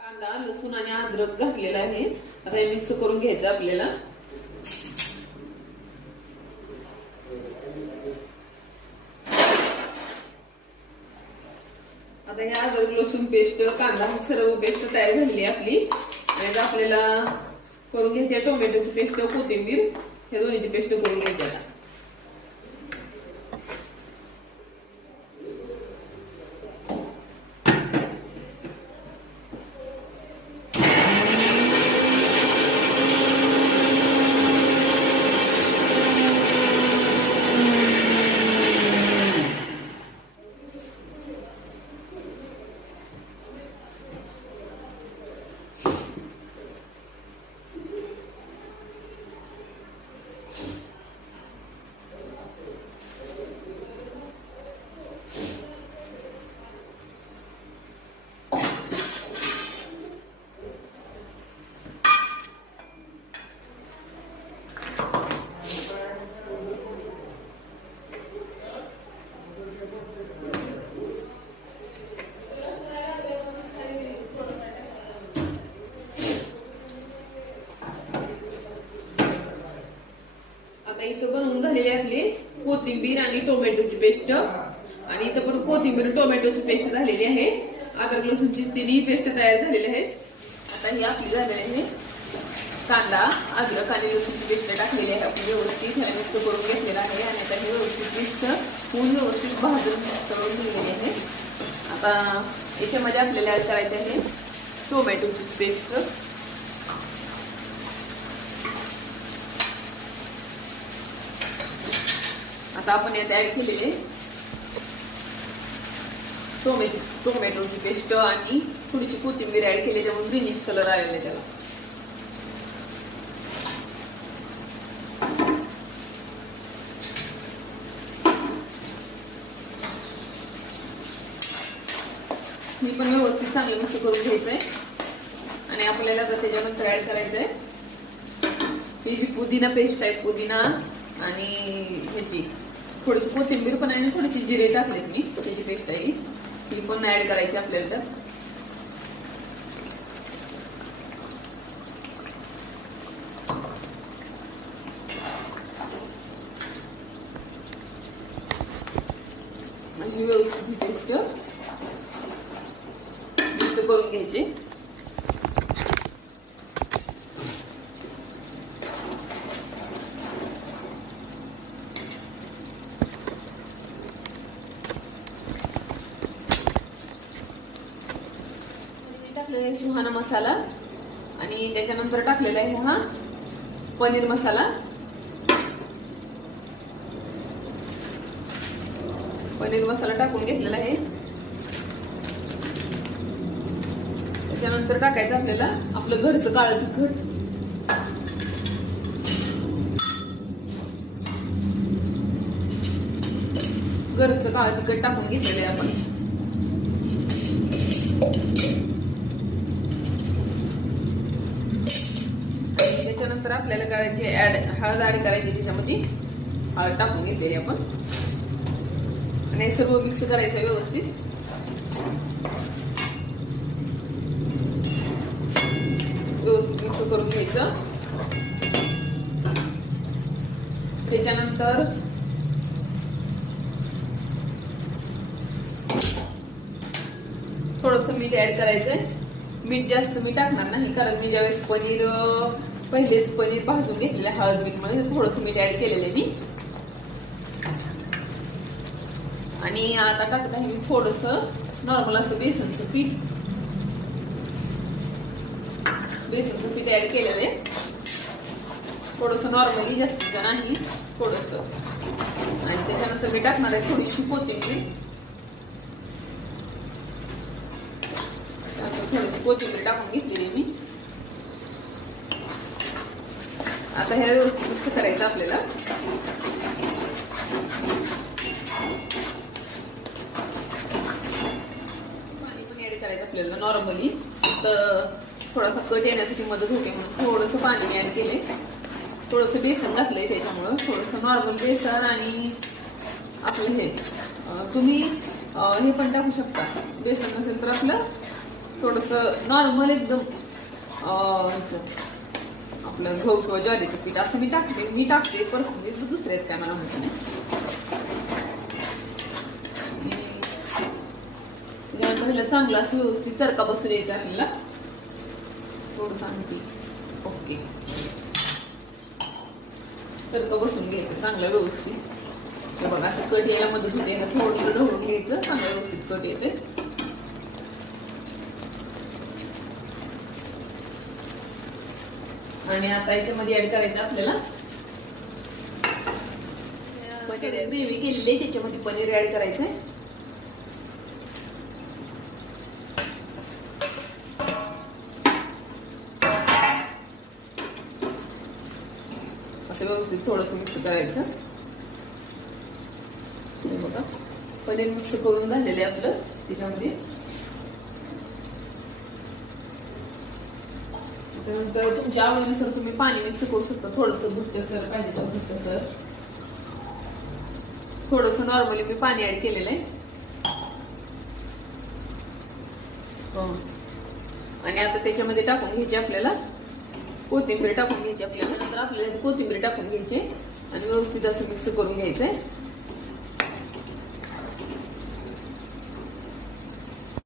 कांदा लसूण आणि अद्रक घातलेला आहे. आता हे मिक्स करून घ्यायचं आपल्याला. आता हे अद्रक लसूण पेस्ट कांदा ही सर्व पेस्ट तयार झालेली आपली. आणि आता आपल्याला करून घ्यायची टोमॅटोची पेस्ट कोथिंबीर. हे दोन्हीची पेस्ट करून घ्यायची आता इथं बनवून कोथिंबीर आणि टोमॅटोची पेस्ट. आणि इथं पण कोथिंबीर टोमॅटोची पेस्ट झालेली आहे. अद्रक लसूणची तिन्ही पेस्ट तयार झालेली आहे आता ही आपली झालेली आहे कांदा अद्रक आणि लसूणची पेस्ट टाकलेली आहे. आपण व्यवस्थित ह्याला मिक्स करून घेतलेला आहे. आणि आता ही व्यवस्थित मिक्स होऊन व्यवस्थित भाजून करून दिलेली आहे. आता याच्यामध्ये आपल्याला ऍड करायचे आहे टोमॅटोची पेस्ट. आता आपण यात ऍड केलेले. टोमॅटो टोमॅटोची पेस्ट आणि थोडीशी कोथिंबीर ऍड केली त्यामुळे ग्रीनिश कलर आलेला आहे त्याला. मी पण व्यवस्थित चांगलं मिक्स करून घ्यायचंय. आणि आपल्याला तर त्याच्यानंतर ऍड करायचंय ही जी पुदिना पेस्ट आहे पुदिना आणि ह्याची थोडीशी कोथिंबीर पण आहे थोडीशी जिरे टाकलेत मी त्याची पेस्ट आहे ही. ती पण ऍड करायची आपल्याला तर आणि व्यवस्थित ही पेस्ट मिक्स करून घ्यायची आहे सुहाना मसाला आणि त्याच्यानंतर टाकलेला आहे हा पनीर मसाला. पनीर मसाला टाकून घेतलेला आहे. त्याच्यानंतर टाकायचं आपल्याला आपलं घरचं काळं तिखट. घरचं काळं तिखट टाकून घेतलेलं आहे आपण. आणि आपल्याला करायची ऍड हळद ॲड करायची त्याच्यामध्ये. हळद टाकून घेतलेली आपण. आणि हे सर्व मिक्स करायचं व्यवस्थित. व्यवस्थित मिक्स करून घ्यायचं. त्याच्यानंतर थोडंसं मीठ ऍड करायचंय. मीठ जास्त मी टाकणार नाही कारण मी ज्यावेळेस पनीर पहिलेच पनीर भाजून घेतलेलं आहे हळद मीठमध्ये थोडंसं मीठ ऍड केलेलं आहे मी. आणि आता टाकत आहे मी थोडस नॉर्मल असं बेसनचं पीठ बेसनचं पीठ ऍड केलेलं आहे. थोडस नॉर्मली जास्तीच नाही थोडस. आणि त्याच्यानंतर मी टाकणार आहे थोडीशी कोथिंबीर. आता थोडीशी कोथिंबीर टाकून घेतलेली मी. आता हे मिक्स करायचं आपल्याला. पाणी पण ॲड करायचं आपल्याला नॉर्मली तर थोडासा कट येण्यासाठी मदत होते म्हणून थोडंसं पाणी ऍड केले थोडंसं बेसन घातलंय त्याच्यामुळं थोडंसं नॉर्मल बेसन आणि आपलं हे तुम्ही हे पण टाकू शकता. बेसन नसेल तर आपलं थोडस नॉर्मल एकदम आपलं गहू किंवा ज्वारीचं पीठ असं मी टाकते मी टाकते परत दुसरे काय मला माहिती नाही पहिलं चांगलं असं व्यवस्थित चरका बसून यायचा आपल्याला थोडं सांगते ओके चरका बसून घ्यायचं चांगलं व्यवस्थित बघा असं कट यायला मदत होते थोडं ढवळून घ्यायचं चांगलं व्यवस्थित कट येते आणि आता याच्यामध्ये ऍड करायचं आपल्याला. ग्रेव्ही केलेली आहे त्याच्यामध्ये पनीर ऍड करायचंय. असं व्यवस्थित थोडंसं मिक्स करायचं. बघा. पनीर मिक्स करून झालेलं आहे आपलं त्याच्यामध्ये. त्यानंतर तुमच्या आवडीनुसार तुम्ही पाणी मिक्स करू शकता. थोडंसं घट्टसर पाहिजे तर घट्टसर थोडंसं नॉर्मली मी पाणी ऍड केलेलं आहे. हो. आणि आता त्याच्यामध्ये टाकून घ्यायची आपल्याला कोथिंबीर टाकून घ्यायची आपल्याला. नंतर आपल्याला कोथिंबीर टाकून घ्यायची. आणि व्यवस्थित असं मिक्स करून घ्यायचंय.